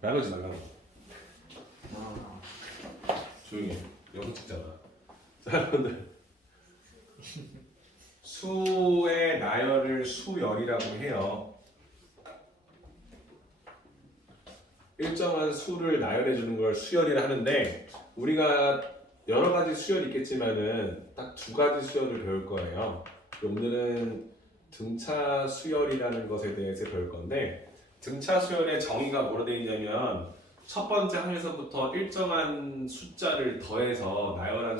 나누지 말라고. 조용히 해. 영상 찍잖아. 자, 여러분들. 수의 나열을 수열이라고 해요. 일정한 수를 나열해 주는 걸 수열이라 하는데 우리가 여러 가지 수열이 있겠지만은 딱 두 가지 수열을 배울 거예요. 오늘은 등차 수열이라는 것에 대해서 배울 건데 등차 수열의 정의가 뭐로 되어 있냐면 첫 번째 항에서부터 일정한 숫자를 더해서 나열한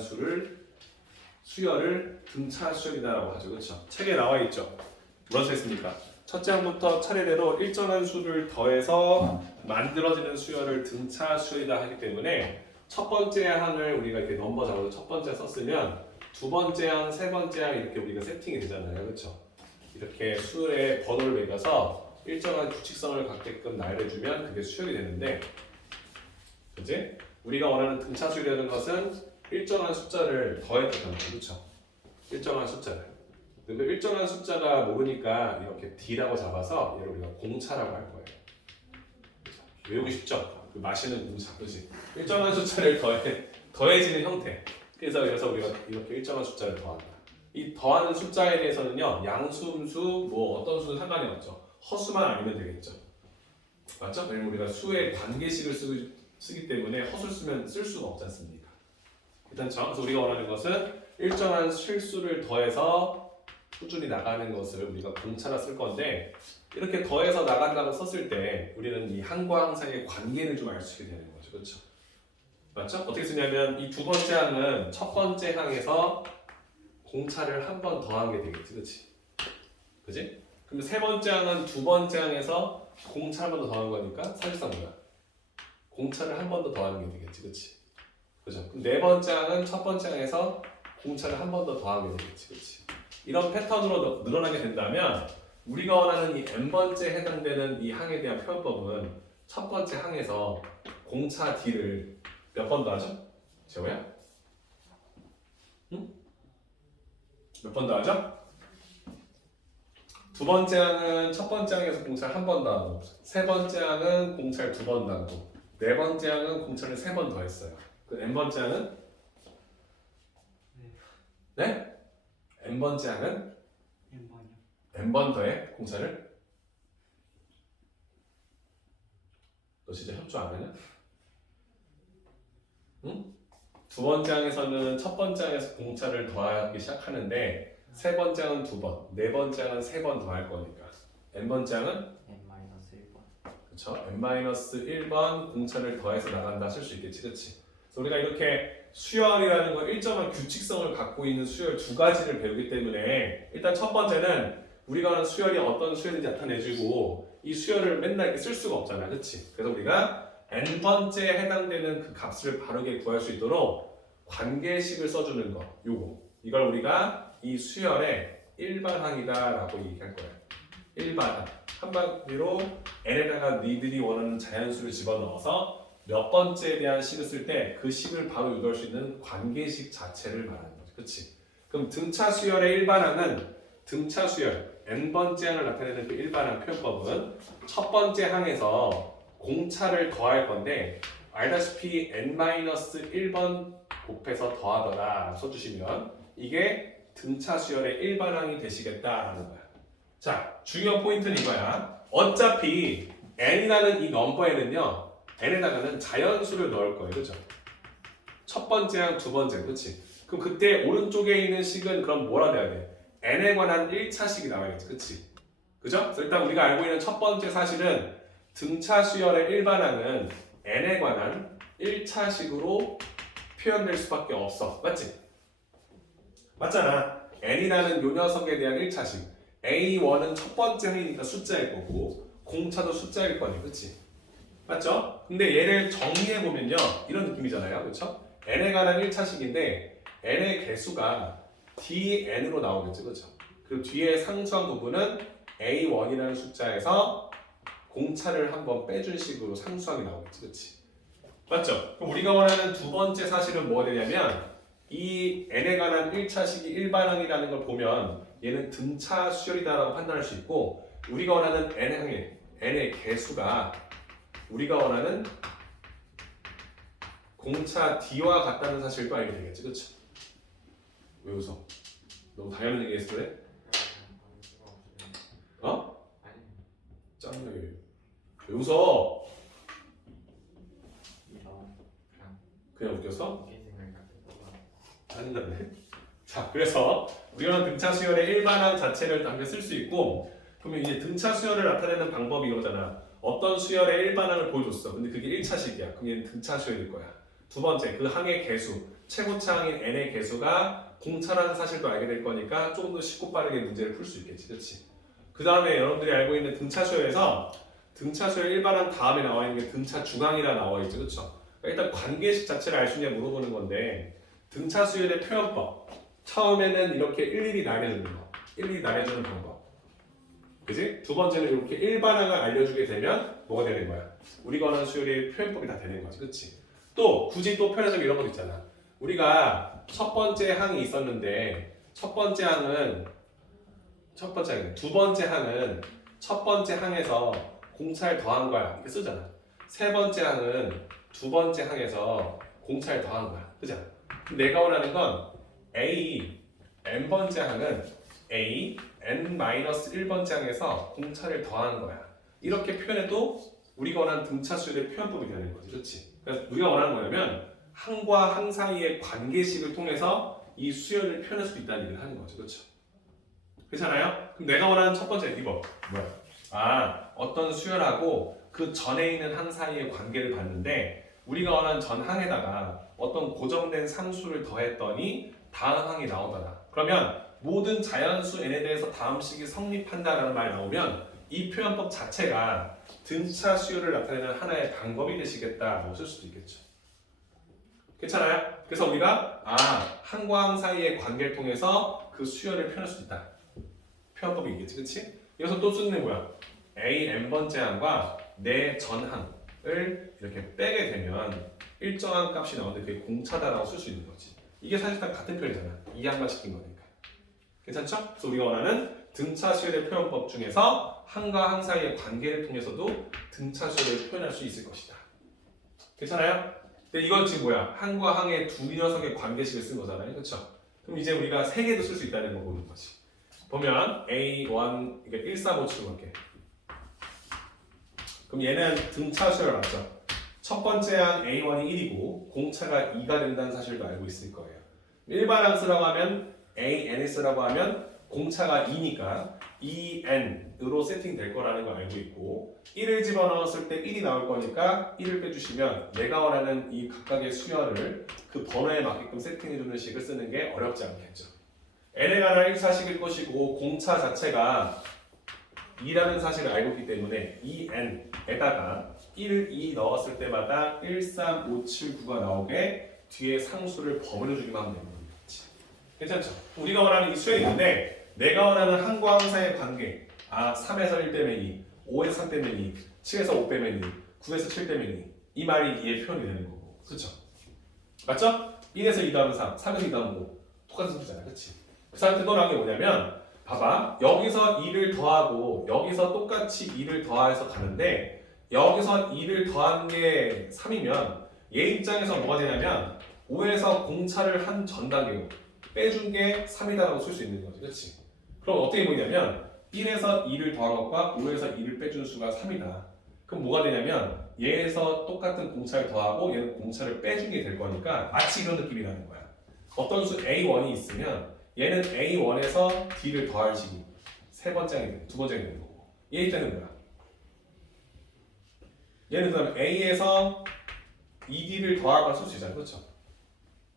수열을 등차 수열이다라고 하죠. 그렇죠? 책에 나와 있죠. 뭐라 써 있습니까? 첫째 항부터 차례대로 일정한 수를 더해서 만들어지는 수열을 등차 수열이다 하기 때문에 첫 번째 항을 우리가 이렇게 넘버 잡아서 첫 번째 썼으면 두 번째 항, 세 번째 항 이렇게 우리가 세팅이 되잖아요. 그렇죠? 이렇게 수의 번호를 매겨서 일정한 규칙성을 갖게끔 나열해주면 그게 수열이 되는데 그치? 우리가 원하는 등차 수열이라는 것은 일정한 숫자를 더했다는 거죠. 그렇죠? 일정한 숫자를. 근데 일정한 숫자가 모르니까 이렇게 D라고 잡아서 얘를 우리가 공차라고 할 거예요. 그렇죠? 외우기 쉽죠? 그 마시는 공차, 그렇지? 일정한 숫자를 더해지는 형태. 그래서 우리가 이렇게 일정한 숫자를 더한다. 이 더하는 숫자에 대해서는요, 양수, 음수, 뭐 어떤 수는 상관이 없죠. 허수만 아니면 되겠죠. 맞죠? 왜냐면 우리가 수의 관계식을 쓰기 때문에 허수를 쓰면 쓸 수가 없지 않습니까? 일단 그래서 우리가 원하는 것은 일정한 실수를 더해서 꾸준히 나가는 것을 우리가 공차라 쓸 건데 이렇게 더해서 나간다고 썼을 때 우리는 이 항과 항 사이의 관계를 좀 알 수 있게 되는 거죠. 그렇죠? 맞죠? 어떻게 쓰냐면 이 두 번째 항은 첫 번째 항에서 공차를 한 번 더한 게 되겠지. 그렇지? 그지? 그럼 세 번째 항은 두 번째 항에서 공차 한 번 더 더한 거니까 사실상 뭐야? 공차를 한 번 더 더하는 게 되겠지. 그렇지? 그죠? 그럼 네 번째 항은 첫 번째 항에서 공차를 한 번 더 더하게 되겠지. 그렇지? 이런 패턴으로 늘어나게 된다면 우리가 원하는 이 n번째 해당되는 이 항에 대한 표현법은 첫 번째 항에서 공차 D를 몇 번 더하죠? 재호야? 응? 몇 번 더하죠? 두 번째 항은 첫 번째 항에서 공차를 한 번 더하고 세 번째 항은 공차를 두 번 더하고 네 번째 항은 공차를 세 번 더했어요. 그 n번째 항은? 네? n번째 항은? n번 더해 공차를? 너 진짜 협조 안 하냐? 응? 두 번째 항에서는 첫 번째 항에서 공차를 더하기 시작하는데 세 번째 항은 두 번, 네 번째 항은 세 번 더할 거니까 n번째 항은? n-1번. 그쵸? n-1번 공차를 더해서 나간다 쓸 수 있겠지, 그렇지? 그래서 우리가 이렇게 수열이라는 건 일정한 규칙성을 갖고 있는 수열 두 가지를 배우기 때문에 일단 첫 번째는 우리가 하는 수열이 어떤 수열인지 나타내주고 이 수열을 맨날 이렇게 쓸 수가 없잖아, 그렇지? 그래서 우리가 n번째에 해당되는 그 값을 바르게 구할 수 있도록 관계식을 써주는 거, 요거 이걸 우리가 이 수열의 일반항이다라고 얘기할 거예요. 일반항. 한마디로 n에다가 니들이 원하는 자연수를 집어넣어서 몇 번째에 대한 식을 쓸 때 그 식을 바로 유도할 수 있는 관계식 자체를 말하는 거죠. 그렇지? 그럼 등차 수열의 일반항은 등차 수열 n번째 항을 나타내는 그 일반항 표현법은 첫 번째 항에서 공차를 더할 건데 알다시피 n-1번 곱해서 더하더라 써주시면 이게 등차 수열의 일반항이 되시겠다라는 거야. 자, 중요 포인트는 이거야. 어차피 n이라는 이 넘버에는요 n에다가는 자연수를 넣을 거예요. 그죠? 첫 번째 항, 두 번째, 그렇지? 그럼 그때 오른쪽에 있는 식은 그럼 뭐라 돼야 돼? n에 관한 1차식이 나와야겠지, 그렇지? 그죠? 그래서 일단 우리가 알고 있는 첫 번째 사실은 등차 수열의 일반항은 n에 관한 1차식으로 표현될 수밖에 없어. 맞지? 맞잖아. n이라는 요 녀석에 대한 1차식. A1은 첫 번째 항이니까 숫자일 거고 공차도 숫자일 거니, 그렇지? 맞죠? 근데 얘를 정리해보면요 이런 느낌이잖아요. 그렇죠? n에 관한 1차식인데 n의 개수가 dn으로 나오겠죠. 그렇죠? 그리고 뒤에 상수한 부분은 a1이라는 숫자에서 공차를 한번 빼준 식으로 상수항이 나오겠지. 그렇지? 맞죠? 그럼 우리가 원하는 두 번째 사실은 뭐가 되냐면 이 n에 관한 1차식이 일반항이라는 걸 보면 얘는 등차 수열이다라고 판단할 수 있고 우리가 원하는 n의 개수가 우리가 원하는 공차 D와 같다는 사실도 알게 되겠지, 그렇죠? 왜 웃어? 너무 당연한 얘기했어 그래? 어? 짱나 왜 웃어? 그냥 웃겨서? 아닌다네. 자, 그래서 우리가 등차 수열의 일반항 자체를 당겨 쓸 수 있고, 그러면 이제 등차 수열을 나타내는 방법이 이거잖아. 어떤 수열의 일반항을 보여줬어. 근데 그게 1차식이야. 그럼 얘는 등차 수열일 거야. 두 번째, 그 항의 개수, 최고차 항인 n의 개수가 공차라는 사실도 알게 될 거니까 조금 더 쉽고 빠르게 문제를 풀 수 있겠지, 그렇지? 그 다음에 여러분들이 알고 있는 등차 수열에서 등차 수열 일반항 다음에 나와 있는 게 등차 중항이라 나와 있죠, 그렇죠? 일단 관계식 자체를 알 수 있냐 물어보는 건데, 등차 수열의 표현법 처음에는 이렇게 일일이 나뉘어주는 거, 일일이 나뉘어주는 방법, 그지? 두 번째는 이렇게 일반항을 알려주게 되면 뭐가 되는 거야? 우리가 원하는 수열의 표현법이 다 되는 거지, 그렇지? 또 굳이 또 편의점 이런 것도 있잖아. 우리가 첫 번째 항이 있었는데 두 번째 항은 첫 번째 항에서 공차를 더한 거야 이렇게 쓰잖아. 세 번째 항은 두 번째 항에서 공차를 더한 거야, 그죠? 내가 원하는 건 A n번째 항은 A n-1번째 항에서 공차를 더한 거야. 이렇게 표현해도 우리가 원하는 등차 수열의 표현법이 되는 거지, 그렇지? 그래서 우리가 원하는 거냐면 항과 항 사이의 관계식을 통해서 이 수열을 표현할 수 있다는 얘기를 하는 거죠, 그렇죠? 그렇잖아요? 그럼 내가 원하는 첫 번째 이거 뭐야? 어떤 수열하고 그 전에 있는 항 사이의 관계를 봤는데 우리가 원하는 전 항에다가 어떤 고정된 상수를 더했더니 다음 항이 나오더라. 그러면 모든 자연수 n에 대해서 다음 식이 성립한다라는 말이 나오면 이 표현법 자체가 등차 수열을 나타내는 하나의 방법이 되시겠다라고 쓸 수도 있겠죠. 괜찮아요? 그래서 우리가 항과 항 사이의 관계를 통해서 그 수열을 표현할 수 있다. 표현법이 있겠지, 그렇지? 여기서 또 쓰는 게 뭐야? A n번째 항과 내 전항을 이렇게 빼게 되면 일정한 값이 나오는데 그게 공차다라고 쓸 수 있는 거지. 이게 사실상 같은 표현이잖아. 이 항만 시킨 거니까. 괜찮죠? 그래서 우리가 원하는 등차 수열의 표현법 중에서 항과 항 사이의 관계를 통해서도 등차 수열을 표현할 수 있을 것이다. 괜찮아요? 근데 이건 지금 뭐야? 항과 항의 두 녀석의 관계식을 쓴 거잖아요, 그렇죠? 그럼 이제 우리가 세 개도 쓸 수 있다는 거 보는 거지. 보면 A1, 이게 1, 3, 5 치고 갈게. 그럼 얘는 등차 수열 맞죠? 첫 번째 항 A1이 1이고 공차가 2가 된다는 사실도 알고 있을 거예요. 일반 항 쓰라고 하면 AN을 쓰라고 하면 공차가 2니까 2N으로 세팅될 거라는 걸 알고 있고 1을 집어넣었을 때 1이 나올 거니까 1을 빼주시면 내가 원하는 이 각각의 수열을 그 번호에 맞게끔 세팅해주는 식을 쓰는 게 어렵지 않겠죠. N에 관한 1차식일 것이고 공차 자체가 2라는 사실을 알고 있기 때문에 2N에다가 1, 2 넣었을 때마다 1, 3, 5, 7, 9가 나오게 뒤에 상수를 버무려 주기만 하면 되는 거지. 괜찮죠? 우리가 원하는 이 수열이 있는데 내가 원하는 항과 항 사이의 관계 3에서 1 빼면 2, 5에서 3 빼면 2, 7에서 5 빼면 2, 9에서 7 빼면 2 이 말이 이해 표현이 되는 거고 그렇죠? 맞죠? 1에서 2 더하면 3, 3에서 2 더하면 5 똑같은 소리잖아, 그렇지? 그 상태 또 나온 게 뭐냐면 봐봐, 여기서 2를 더하고 여기서 똑같이 2를 더해서 가는데 여기서 2를 더한 게 3이면 얘 입장에서 뭐가 되냐면 5에서 공차를 한 전 단계고 빼준 게 3이다라고 쓸 수 있는 거지, 그렇지? 그럼 어떻게 보이냐면 1에서 2를 더한 것과 5에서 2를 빼준 수가 3이다. 그럼 뭐가 되냐면 얘에서 똑같은 공차를 더하고 얘는 공차를 빼준 게 될 거니까 마치 이런 느낌이 나는 거야. 어떤 수 A1이 있으면 얘는 A1에서 D를 더할 식이 세 번째 항이 두 번째 항이 되는 거고 얘 입장은 뭐야? 얘는 그다음 A에서 ED를 더하거나 쓸 수 있잖아, 그렇죠?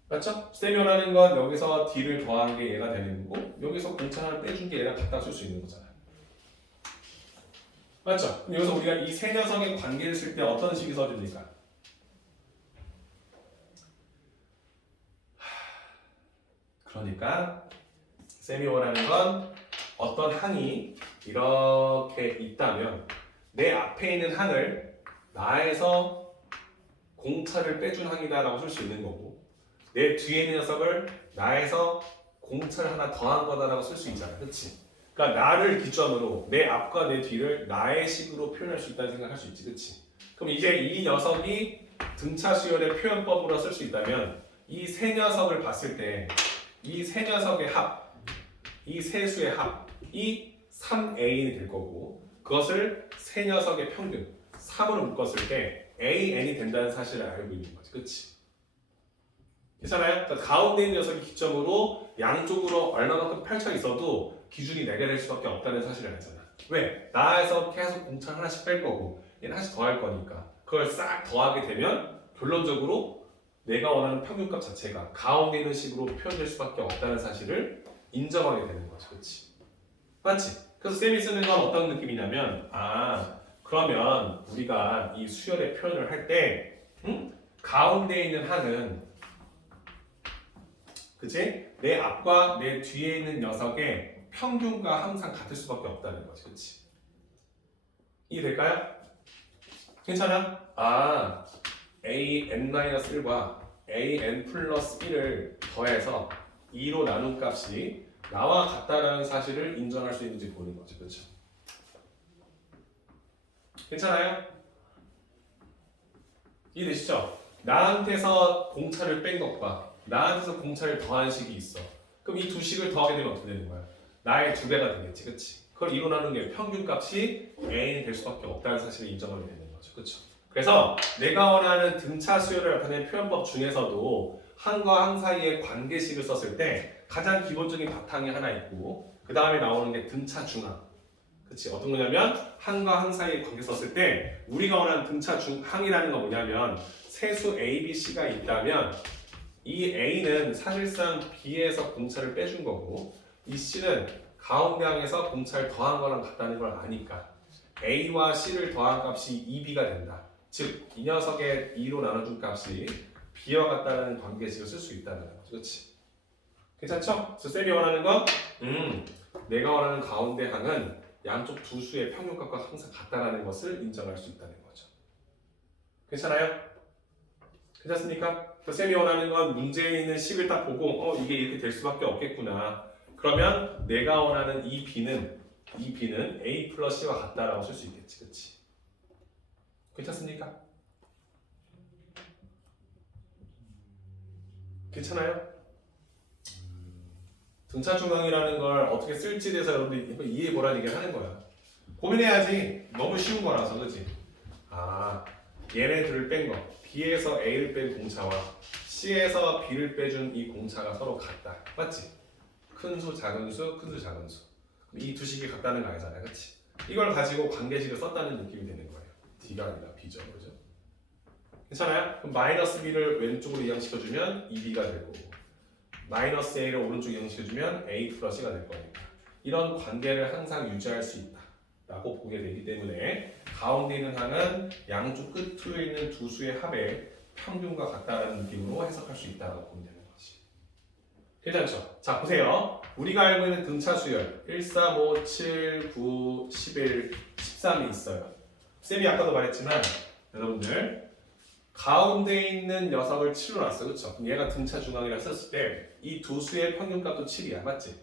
맞죠? 쌤이 원하는 건 여기서 D를 더한 게 얘가 되는 거고 여기서 공차 하나 빼준 게 얘랑 갖다 쓸 수 있는 거잖아. 맞죠? 그럼 여기서 우리가 이 세 녀석의 관계를 쓸 때 어떤 식이 써집니까? 그러니까 쌤이 원하는 건 어떤 항이 이렇게 있다면 내 앞에 있는 항을 나에서 공차를 빼준 항이다 라고 쓸 수 있는 거고 내 뒤에 있는 녀석을 나에서 공차를 하나 더한 거다 라고 쓸 수 있잖아, 그렇지? 그러니까 나를 기점으로 내 앞과 내 뒤를 나의 식으로 표현할 수 있다는 생각할 수 있지, 그렇지? 그럼 이제 이 녀석이 등차 수열의 표현법으로 쓸 수 있다면 이 세 녀석을 봤을 때 이 세 녀석의 합, 이 세 수의 합이 3an이 될 거고 그것을 세 녀석의 평균 3으로 묶었을 때 an이 된다는 사실을 알고 있는 거지. 그치? 괜찮아요? 그러니까 가운데 있는 녀석이 기점으로 양쪽으로 얼마만큼 펼쳐 있어도 기준이 4개 될 수밖에 없다는 사실을 알잖아. 왜? 나에서 계속 공차를 하나씩 뺄 거고 얘는 하나씩 더할 거니까 그걸 싹 더하게 되면 결론적으로 내가 원하는 평균값 자체가 가운데 있는 식으로 표현될 수밖에 없다는 사실을 인정하게 되는 거지. 그치? 맞지? 그래서 쌤이 쓰는 건 어떤 느낌이냐면 그러면 우리가 이 수열의 표현을 할 때 가운데 있는 항은 그치? 내 앞과 내 뒤에 있는 녀석의 평균과 항상 같을 수밖에 없다는 거지. 그치? 이해될까요? 괜찮아? an-1과 an 플러스 1을 더해서 2로 나눈 값이 나와 같다라는 사실을 인정할 수 있는지 보는 거지. 그렇죠? 괜찮아요? 이해되시죠? 나한테서 공차를 뺀 것과 나한테서 공차를 더한 식이 있어. 그럼 이 두 식을 더하게 되면 어떻게 되는 거야? 나의 2배가 되겠지. 그치? 그걸 이로 나누는 게 평균값이 an이 될 수밖에 없다는 사실을 인정하게 되는 거죠. 그렇죠? 그래서 내가 원하는 등차 수열을 나타내는 표현법 중에서도 항과 항 사이의 관계식을 썼을 때 가장 기본적인 바탕이 하나 있고 그 다음에 나오는 게 등차 중항. 그치? 어떤 거냐면 항과 항 사이의 관계 썼을 때 우리가 원하는 등차 중항이라는 건 뭐냐면 세수 A, B, C가 있다면 이 A는 사실상 B에서 공차를 빼준 거고 이 C는 가운데 항에서 공차를 더한 거랑 같다는 걸 아니까 A와 C를 더한 값이 2B가 된다. 즉, 이 녀석의 2로 나눠준 값이 B와 같다는 관계식을 쓸 수 있다는 거죠. 그렇지? 괜찮죠? 그래서 쌤이 원하는 건 내가 원하는 가운데 항은 양쪽 두 수의 평균값과 항상 같다는 것을 인정할 수 있다는 거죠. 괜찮아요? 괜찮습니까? 그래서 쌤이 원하는 건 문제에 있는 식을 딱 보고 이게 이렇게 될 수밖에 없겠구나. 그러면 내가 원하는 이 B는 A 플러스 C와 같다라고 쓸 수 있겠지. 그치? 괜찮습니까? 괜찮아요? 등차 중앙이라는 걸 어떻게 쓸지에 대해서 여러분들이 이해해 보라는 얘기를 하는 거야. 고민해야지. 너무 쉬운 거라서, 그치? 얘네들을 뺀 거. B에서 A를 뺀 공차와 C에서 B를 빼준 이 공차가 서로 같다. 맞지? 큰 수, 작은 수, 큰 수, 작은 수. 이 두 식이 같다는 거 알잖아요. 그치? 이걸 가지고 관계식을 썼다는 느낌이 되는 거예요. D가 아니라 B죠. 그죠? 괜찮아요? 그럼 마이너스 B를 왼쪽으로 이항시켜주면 2B가 될 거고 마이너스 A를 오른쪽 이항시켜주면 A 플러스 C가 될 거니까 이런 관계를 항상 유지할 수 있다 라고 보게 되기 때문에 가운데 있는 항은 양쪽 끝으로 있는 두 수의 합의 평균과 같다는 느낌으로 해석할 수 있다고 보면 되는 거지. 괜찮죠? 자 보세요. 우리가 알고 있는 등차 수열 1, 3, 5, 7, 9, 11, 13이 있어요. 쌤이 아까도 말했지만 여러분들 가운데 있는 녀석을 7로 놨어. 그쵸? 그럼 얘가 등차 중앙이라 썼을 때 이 두 수의 평균값도 7이야. 맞지?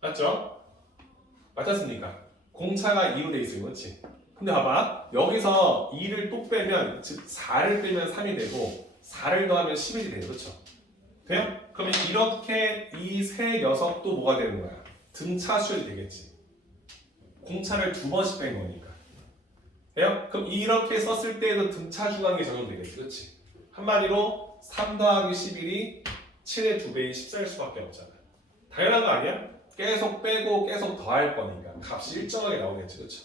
맞죠? 맞았습니까? 공차가 2로 돼 있어요. 그렇지? 근데 봐봐. 여기서 2를 또 빼면 즉 4를 빼면 3이 되고 4를 더하면 11이 돼요. 그렇죠? 돼요? 그러면 이렇게 이 세 녀석도 뭐가 되는 거야? 등차 수열이 되겠지. 공차를 두 번씩 뺀 거니까. 돼요? 그럼 이렇게 썼을 때에도 등차 중앙이 적용되겠지. 그렇지? 한마디로 3 더하기 11이 7의 2배인 14일 수밖에 없잖아. 당연한 거 아니야? 계속 빼고 계속 더할 거니까 값이 일정하게 나오겠지. 그렇죠?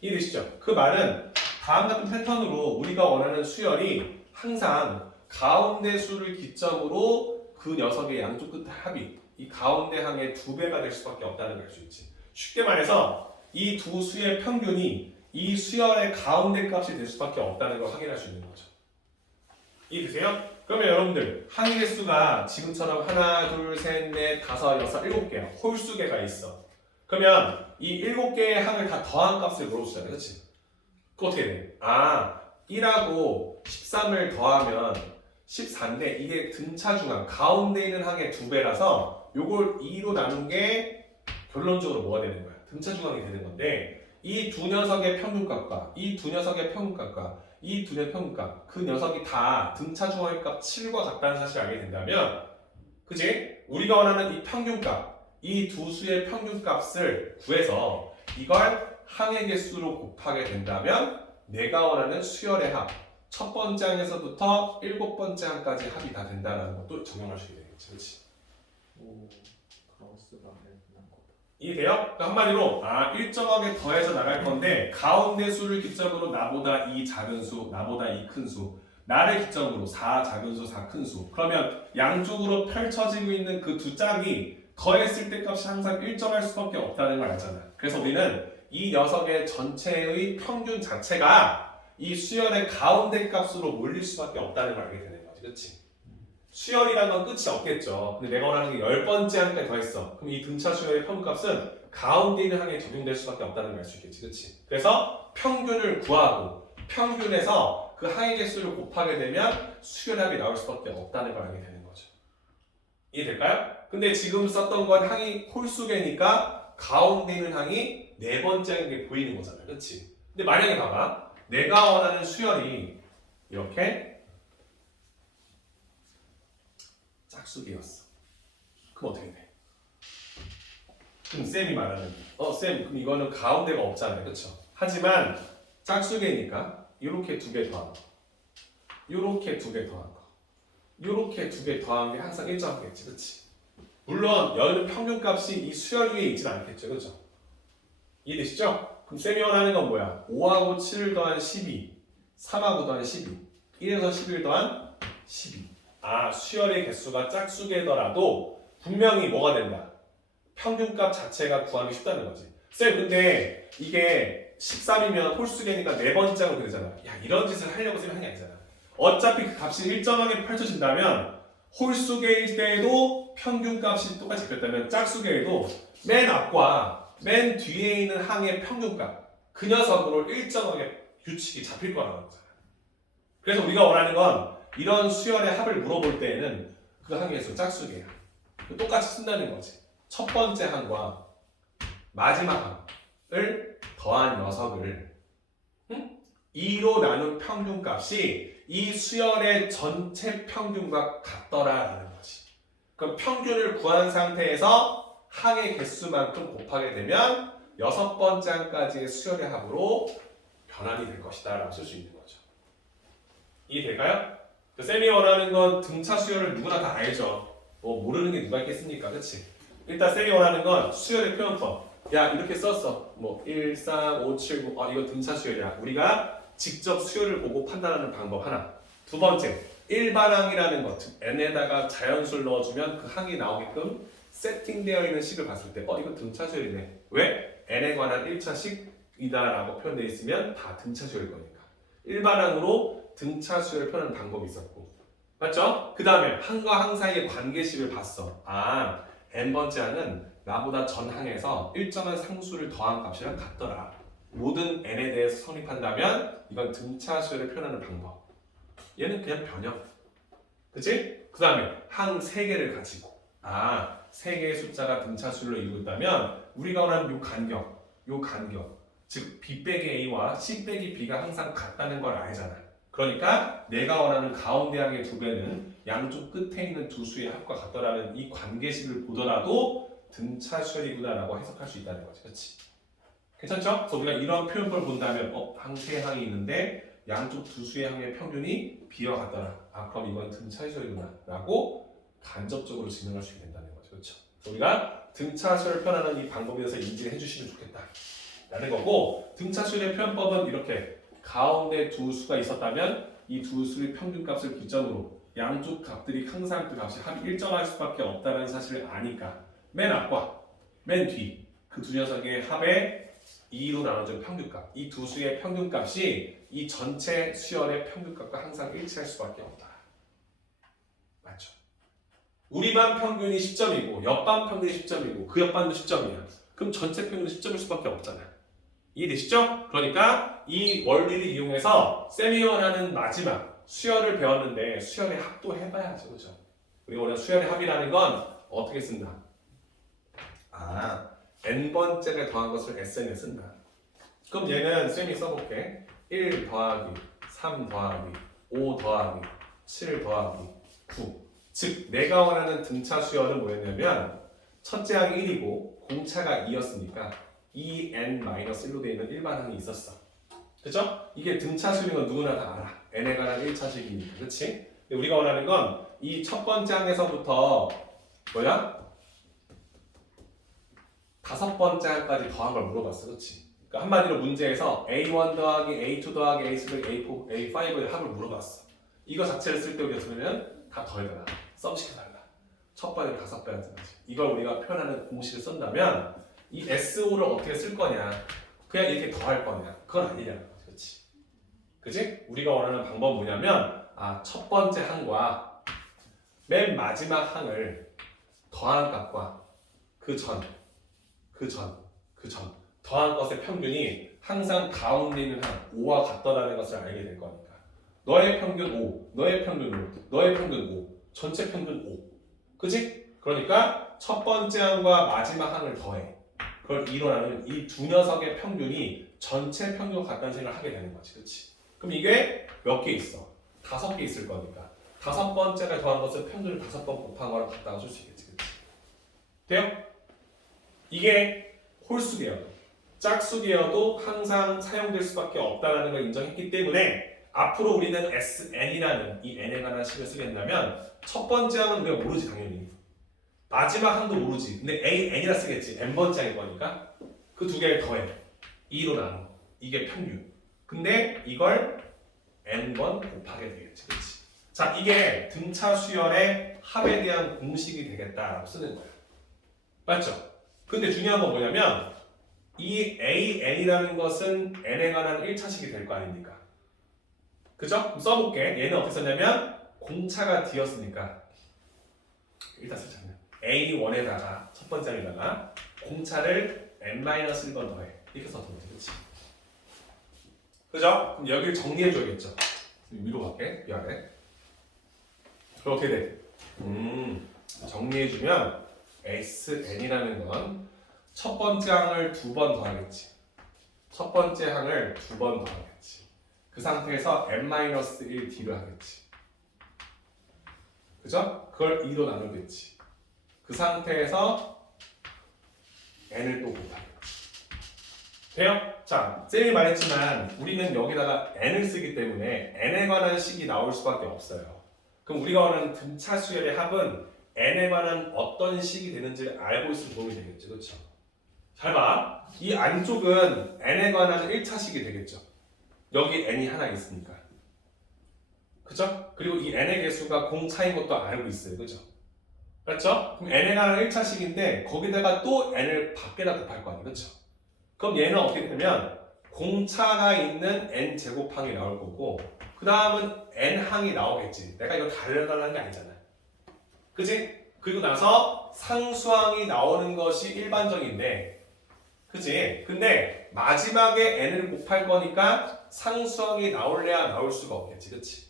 이해되시죠? 그 말은 다음 같은 패턴으로 우리가 원하는 수열이 항상 가운데 수를 기점으로 그 녀석의 양쪽 끝의 합이 이 가운데 항의 2배가 될 수밖에 없다는 걸 알 수 있지. 쉽게 말해서 이 두 수의 평균이 이 수열의 가운데 값이 될 수밖에 없다는 걸 확인할 수 있는 거죠. 이해되세요? 그러면 여러분들 항의 개수가 지금처럼 하나, 둘, 셋, 넷, 다섯, 여섯, 7개야. 홀수개가 있어. 그러면 이 7개의 항을 다 더한 값을 물어주잖아요. 그렇지? 그거 어떻게 돼? 1하고 13을 더하면 14인데 이게 등차 중앙 가운데 있는 항의 2배라서 요걸 2로 나눈 게 결론적으로 뭐가 되는 거야? 등차 중앙이 되는 건데 이 두 녀석의 평균값과 이 두 녀석의 평균값과 이 두 녀석의 평균값 그 녀석이 다 등차 중앙값 7과 같다는 사실을 알게 된다면 그지? 우리가 원하는 이 평균값 이 두 수의 평균값을 구해서 이걸 항의 개수로 곱하게 된다면 내가 원하는 수열의 합 첫 번째 항에서부터 일곱 번째 항까지 합이 다 된다는 것도 적용할 수 있게 되겠지. 그렇지? 오, 크로스가 끝난 거다. 이해돼요? 그러니까 한마디로 일정하게 더해서 나갈 건데 가운데 수를 기점으로 나보다 이 작은 수, 나보다 이 큰 수 나를 기점으로 4 작은 수, 4 큰 수 그러면 양쪽으로 펼쳐지고 있는 그 두 짝이 더했을 때 값이 항상 일정할 수밖에 없다는 걸 알잖아. 그래서 우리는 이 녀석의 전체의 평균 자체가 이 수열의 가운데 값으로 몰릴 수밖에 없다는 걸 알게 되는 거지. 그치? 수열이라는 건 끝이 없겠죠. 근데 내가 원하는 게 10번째 항까지 더했어. 그럼 이 등차 수열의 평균값은 가운데 있는 항에 적용될 수밖에 없다는 걸 알 수 있겠지. 그치? 그래서 평균을 구하고 평균에서 그 항의 개수를 곱하게 되면 수열합이 나올 수밖에 없다는 걸 알게 되는 거죠. 이해될까요? 근데 지금 썼던 건 항이 홀수계니까 가운데 있는 항이 네 번째 항이 보이는 거잖아요. 그치? 근데 만약에 봐봐. 내가 원하는 수열이 이렇게 짝수기였어. 그럼 어떻게 돼? 그럼 쌤이 말하는 쌤 그럼 이거는 가운데가 없잖아요. 그쵸? 하지만 짝수기니까 이렇게 두 개 더한 거 이렇게 두 개 더한 거 이렇게 두 개 더한 게 항상 일정하겠지. 그치? 물론 여기는 평균값이 이 수열 위에 있진 않겠죠. 그쵸? 이해되시죠? 그럼 쌤이 원하는 건 뭐야? 5하고 7을 더한 12 3하고 더한 12 1에서 11 더한 12 수열의 개수가 짝수개더라도 분명히 뭐가 된다? 평균값 자체가 구하기 쉽다는 거지. 쌤 근데 이게 13이면 홀수개니까 네 번째 하고 그러잖아. 야 이런 짓을 하려고 쌤이 하는 게 아니잖아. 어차피 그 값이 일정하게 펼쳐진다면 홀수개일 때에도 평균값이 똑같이 잡혔다면 짝수개에도 맨 앞과 맨 뒤에 있는 항의 평균값 그 녀석으로 일정하게 규칙이 잡힐 거라는 거잖아. 그래서 우리가 원하는 건 이런 수열의 합을 물어볼 때에는 그 항의 수 짝수개야. 똑같이 쓴다는 거지. 첫 번째 항과 마지막 항을 더한 녀석을 2로 나눈 평균값이 이 수열의 전체 평균과 같더라라는 거지. 그럼 평균을 구한 상태에서 항의 개수만큼 곱하게 되면 여섯 번째 항까지의 수열의 합으로 변환이 될 것이다 라고 쓸 수 있는 거죠. 이해될까요? 쌤이 원하는 건 등차 수열을 누구나 다 알죠. 뭐 모르는 게 누가 있겠습니까? 그치? 일단 쌤이 원하는 건 수열의 표현법. 야 이렇게 썼어. 뭐 1, 3, 5, 7, 9 이거 등차 수열이야. 우리가 직접 수열을 보고 판단하는 방법 하나. 두 번째 일반항이라는 것. 즉 n에다가 자연수를 넣어주면 그 항이 나오게끔 세팅되어 있는 식을 봤을 때 이거 등차 수열이네. 왜? n에 관한 1차식이다 라고 표현되어 있으면 다 등차 수열일 거니까. 일반항으로 등차 수열을 표현하는 방법이 있었고 맞죠? 그 다음에 항과 항 사이의 관계식을 봤어. n번째 항은 나보다 전 항에서 일정한 상수를 더한 값이랑 같더라. 모든 n에 대해서 성립한다면 이건 등차 수열을 표현하는 방법. 얘는 그냥 변형. 그치? 그 다음에 항 3개를 가지고 3개의 숫자가 등차수열로 이루고 있다면 우리가 원하는 요 간격 즉 b 빼기 a와 c 빼기 b가 항상 같다는 걸 알잖아. 그러니까 내가 원하는 가운데 항의 두 배는 양쪽 끝에 있는 두 수의 합과 같더라는 이 관계식을 보더라도 등차수열이구나라고 해석할 수 있다는 거지. 그렇지? 괜찮죠? 그래서 우리가 이런 표현법을 본다면 항 세 항이 있는데 양쪽 두 수의 항의 평균이 b와 같더라. 그럼 이건 등차수열이구나 라고 간접적으로 증명할 수 있게 된다는 거죠. 그렇죠? 우리가 등차수열을 표현하는 이 방법에 대해서 인지를 해주시면 좋겠다 라는 거고, 등차수열의 표현법은 이렇게 가운데 두 수가 있었다면 이 두 수의 평균값을 기점으로 양쪽 값들이 항상 그 값이 합이 일정할 수밖에 없다는 사실을 아니까 맨 앞과 맨 뒤 그 두 녀석의 합의 2로 나눠진 평균값, 이 두 수의 평균값이 이 전체 수열의 평균값과 항상 일치할 수밖에 없다. 맞죠? 우리 반 평균이 10점이고 옆반 평균이 10점이고 그 옆반도 10점이야. 그럼 전체 평균이 10점일 수밖에 없잖아. 이해되시죠? 그러니까 이 원리를 이용해서 쌤이 원하는 마지막 수열을 배웠는데 수열의 합도 해봐야죠. 그죠? 우리가 원하는 수열의 합이라는 건 어떻게 쓴다? n번째를 더한 것을 sn에 쓴다. 그럼 얘는 쌤이 써볼게. 1 더하기 3 더하기 5 더하기 7 더하기 9. 즉 내가 원하는 등차 수열은 뭐였냐면 첫째 항이 1이고 공차가 2였으니까 2n-1로 되어 있는 일반항이 있었어. 그죠? 이게 등차 수열인 건 누구나 다 알아. n에 관한 1차식이니까. 그치? 근데 우리가 원하는 건 이 첫 번째 항에서부터 뭐야? 다섯 번째 항까지 더한 걸 물어봤어. 그치? 그러니까 한마디로 문제에서 A1 더하기 A2 더하기 A3 A4, A5의 합을 물어봤어. 이거 자체를 쓸 때 우리가 쓰면은 다 더해달라. 썸시켜달라. 첫 번에 다섯 배 하는 거지. 이걸 우리가 표현하는 공식을 쓴다면 이 SO를 어떻게 쓸 거냐? 그냥 이렇게 더할 거냐? 그건 아니냐는 거지. 그치? 그치? 우리가 원하는 방법은 뭐냐면 첫 번째 항과 맨 마지막 항을 더한 값과 그 전 더한 것의 평균이 항상 가운데 있는 항 5와 같다라는 것을 알게 될 거니까 너의 평균 5, 너의 평균 5, 너의 평균 5, 전체 평균 5. 그치? 그러니까 첫 번째 항과 마지막 항을 더해. 그걸 2로 나누면 이 두 녀석의 평균이 전체 평균과 같다는 생각을 하게 되는 거지. 그치? 그럼 이게 몇 개 있어? 5개 있을 거니까 다섯 번째가 더한 것을 평균을 5번 곱한 거랑 같다고 쓸 수 있겠지. 그치? 돼요? 이게 홀수 계열, 짝수 계열도 항상 사용될 수밖에 없다는 걸 인정했기 때문에 앞으로 우리는 SN이라는 이 n에 관한 식을 쓰겠다면 첫 번째 항은 우리가 모르지 당연히. 마지막 항도 모르지. 근데 AN이라 쓰겠지. n번째 항일 거니까 그 두 개를 더해. 2로 나눠. 이게 평균. 근데 이걸 n번 곱하게 되겠지. 그렇지? 자, 이게 등차 수열의 합에 대한 공식이 되겠다라고 쓰는 거야. 맞죠? 근데 중요한 건 뭐냐면 이 AN이라는 것은 n에 관한 1차식이 될 거 아닙니까? 그죠? 그럼 써볼게. 얘는 어떻게 썼냐면 공차가 D였으니까 일단 쓰자면 A1에다가 첫 번째 항에다가 공차를 n-1번 더해. 이렇게 썼던 거지. 그치? 그죠? 그럼 여기를 정리해줘야겠죠? 위로 갈게. 미안해. 그럼 어떻게 돼? 정리해주면 SN이라는 건 첫 번째 항을 2번 더하겠지. 첫 번째 항을 2번 더하겠지. 그 상태에서 n-1D를 하겠지. 그죠? 그걸 2로 나누겠지. 그 상태에서 n을 또 곱하겠지. 돼요? 자, 쌤이 말했지만 우리는 여기다가 n을 쓰기 때문에 n에 관한 식이 나올 수밖에 없어요. 그럼 우리가 원하는 등차 수열의 합은 n에 관한 어떤 식이 되는지를 알고 있으면 도움이 되겠죠. 그렇죠? 잘 봐. 이 안쪽은 n에 관한 1차식이 되겠죠. 여기 n이 하나 있으니까. 그죠? 그리고 이 n의 개수가 공차인 것도 알고 있어요. 그죠? 그렇죠? 그럼 n에 관한 1차식인데 거기다가 또 n을 밖에다 곱할 거 아니에요. 그렇죠? 그럼 얘는 어떻게 되냐면 공차가 있는 n제곱항이 나올 거고 그 다음은 n항이 나오겠지. 내가 이거 다 알려달라는 게 아니잖아. 그지? 그리고 나서 상수항이 나오는 것이 일반적인데 그치? 근데 마지막에 n을 곱할 거니까 상수항이 나올래야 나올 수가 없겠지. 그치?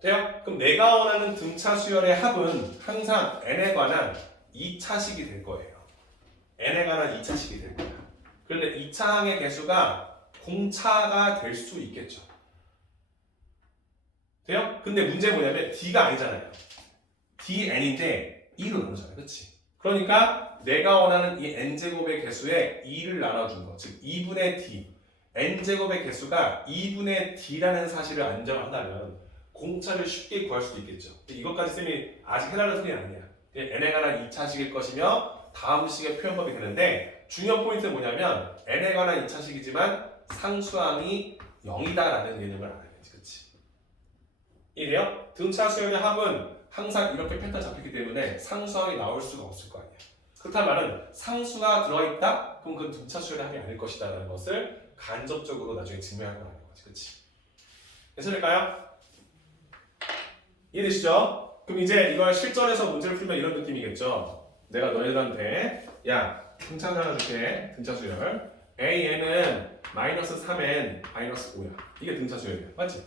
돼요? 그럼 내가 원하는 등차 수열의 합은 항상 n에 관한 2차식이 될 거예요. n에 관한 2차식이 될 거야. 그런데 2차항의 개수가 공차가 될 수 있겠죠. 돼요? 근데 문제 뭐냐면 d가 아니잖아요. dn인데 2로 나누잖아요. 그치? 그러니까 내가 원하는 이 n제곱의 개수에 2를 나눠준 거. 즉 2분의 d. n제곱의 개수가 2분의 d라는 사실을 안정한다면 공차를 쉽게 구할 수도 있겠죠. 이것까지 쌤이 아직 해달라는 소리는 아니야. n에 관한 2차식일 것이며 다음 식의 표현법이 되는데 중요한 포인트는 뭐냐면 n에 관한 2차식이지만 상수항이 0이다라는 개념을 알아야지. 그치? 이래요? 등차 수열의 합은 항상 이렇게 패턴 잡혔기 때문에 상수항이 나올 수가 없을 거 아니야. 그렇다는 말은 상수가 들어있다? 그럼 그건 등차 수열의 합이 아닐 것이다 라는 것을 간접적으로 나중에 증명할 거라는 거지. 그치? 괜찮을까요? 이해되시죠? 그럼 이제 이걸 실전에서 문제를 풀면 이런 느낌이겠죠? 내가 너희들한테 야 등차를 하나 줄게. 등차 수열 AN은 마이너스 3N 마이너스 5야. 이게 등차 수열이야. 맞지?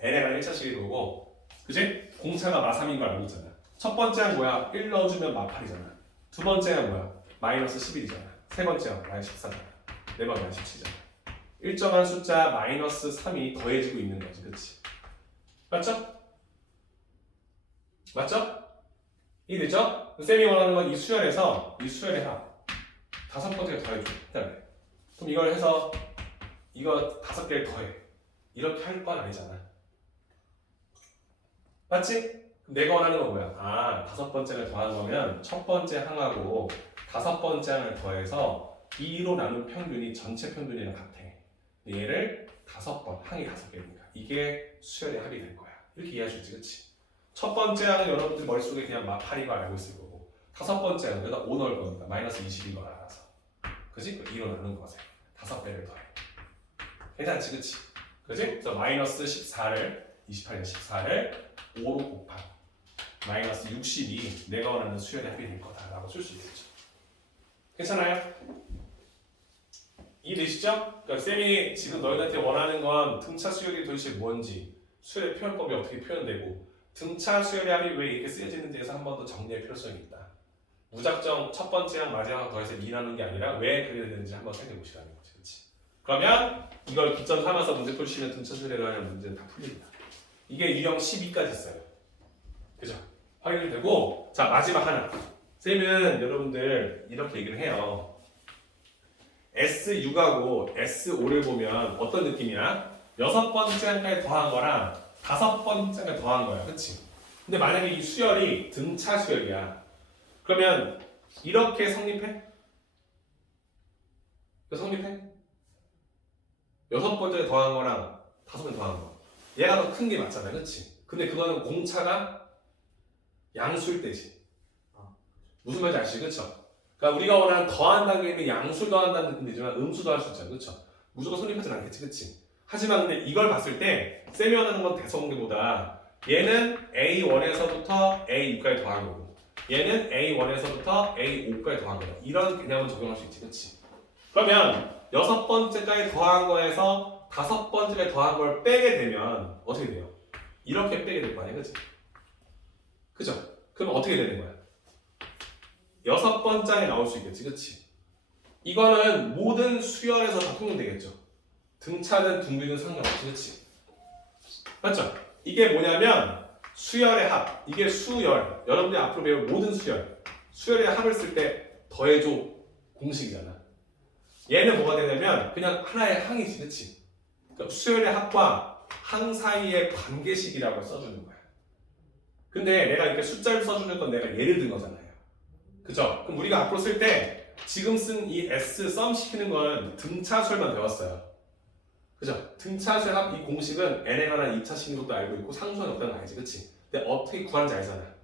n에 관한 1차식일 거고 그치? 공차가 마3인 걸 알고 있잖아. 첫 번째는 뭐야? 1 넣어주면 마8이잖아. 두 번째는 뭐야? 마이너스 11이잖아. 세 번째는 마이너스 14잖아. 네 번 17잖아. 일정한 숫자 마이너스 3이 더해지고 있는 거지, 그치? 맞죠? 맞죠? 이해되죠? 쌤이 원하는 건 이 수열에서 이 수열의 합 다섯 번째가 더해줘. 그다음에 그럼 이걸 해서 이거 다섯 개를 더해. 이렇게 할 건 아니잖아. 맞지? 그럼 내가 원하는 건 뭐야? 아, 다섯 번째를 더한 거면 첫 번째 항하고 다섯 번째 항을 더해서 2로 나눈 평균이 전체 평균이랑 같아. 얘를 다섯 번, 항이 다섯 개니까 이게 수열의 합이 될 거야. 이렇게 이해할 수 있지, 그치? 첫 번째 항은 여러분들 머릿속에 그냥 막 8이고 알고 있을 거고 다섯 번째 항은 여기다 5 넣을 거니까 마이너스 20인 걸 알아서 그치? 그 2로 나눈 것에 다섯 배를 더해. 괜찮지, 그치? 그치? 그래서 마이너스 14를 28에 14를 5로 곱한 마이너스 60이 내가 원하는 수열의 합이 될 거다라고 쓸 수 있겠죠. 괜찮아요? 이해되시죠? 그러니까 쌤이 지금 너희한테 원하는 건 등차 수열이 도대체 뭔지 수열의 표현법이 어떻게 표현되고 등차 수열의 합이 왜 이렇게 쓰여지는지에서 한 번 더 정리할 필요성이 있다. 무작정 첫 번째랑 마지막 더해서 2 나누는 게 아니라 왜 그래야 되는지 한번 생각해 보시라는 거지. 그렇지? 그러면 이걸 기점 삼아서 문제 풀시면 등차 수열에 관한 문제는 다 풀립니다. 이게 유형 12까지 있어요. 그죠? 확인이 되고 자 마지막 하나 쌤은 여러분들 이렇게 얘기를 해요. S6하고 S5를 보면 어떤 느낌이야? 여섯 번째 항까지 더한 거랑 다섯 번째 항까지 더한 거야. 그치? 근데 만약에 이 수열이 등차 수열이야. 그러면 이렇게 성립해? 이거 성립해? 여섯 번째 더한 거랑 다섯 번째 더한 거. 얘가 더 큰 게 맞잖아. 그치? 근데 그거는 공차가 양수일 때지. 무슨 말인지 아시죠? 그쵸? 그러니까 우리가 원하는 더한 단계는 양수 더한다는 느낌이지만 음수 더할 수 있잖아. 그쵸? 무조건 성립하진 않겠지. 그치? 하지만 근데 이걸 봤을 때 쌤이 원하는 건 대성공개보다 얘는 A1에서부터 A6까지 더한 거고 얘는 A1에서부터 A5까지 더한 거다. 이런 개념을 적용할 수 있지. 그치? 그러면 여섯 번째까지 더한 거에서 다섯 번째까지 더한 걸 빼게 되면 어떻게 돼요? 이렇게 빼게 될 거 아니야. 그치? 그죠? 그럼 어떻게 되는 거야? 여섯 번째에 나올 수 있겠지, 그치? 이거는 모든 수열에서 다 통용되겠죠. 등차든 등비든 상관없지, 그치? 맞죠? 이게 뭐냐면 수열의 합, 이게 수열. 여러분들이 앞으로 배울 모든 수열의 합을 쓸 때 더해줘 공식이잖아. 얘는 뭐가 되냐면 그냥 하나의 항이지, 그치? 그러니까 수열의 합과 항 사이의 관계식이라고 써주는 거야. 근데 내가 이렇게 숫자를 써주는 건 내가 예를 든 거잖아요. 그죠? 그럼 우리가 앞으로 쓸 때 지금 쓴 이 S 썸 시키는 건 등차수열만 배웠어요. 그죠? 등차수열 합 이 공식은 n에 관한 2차 식인 것도 알고 있고 상수는 없다는 거 알지, 그치? 근데 어떻게 구하는지 알잖아.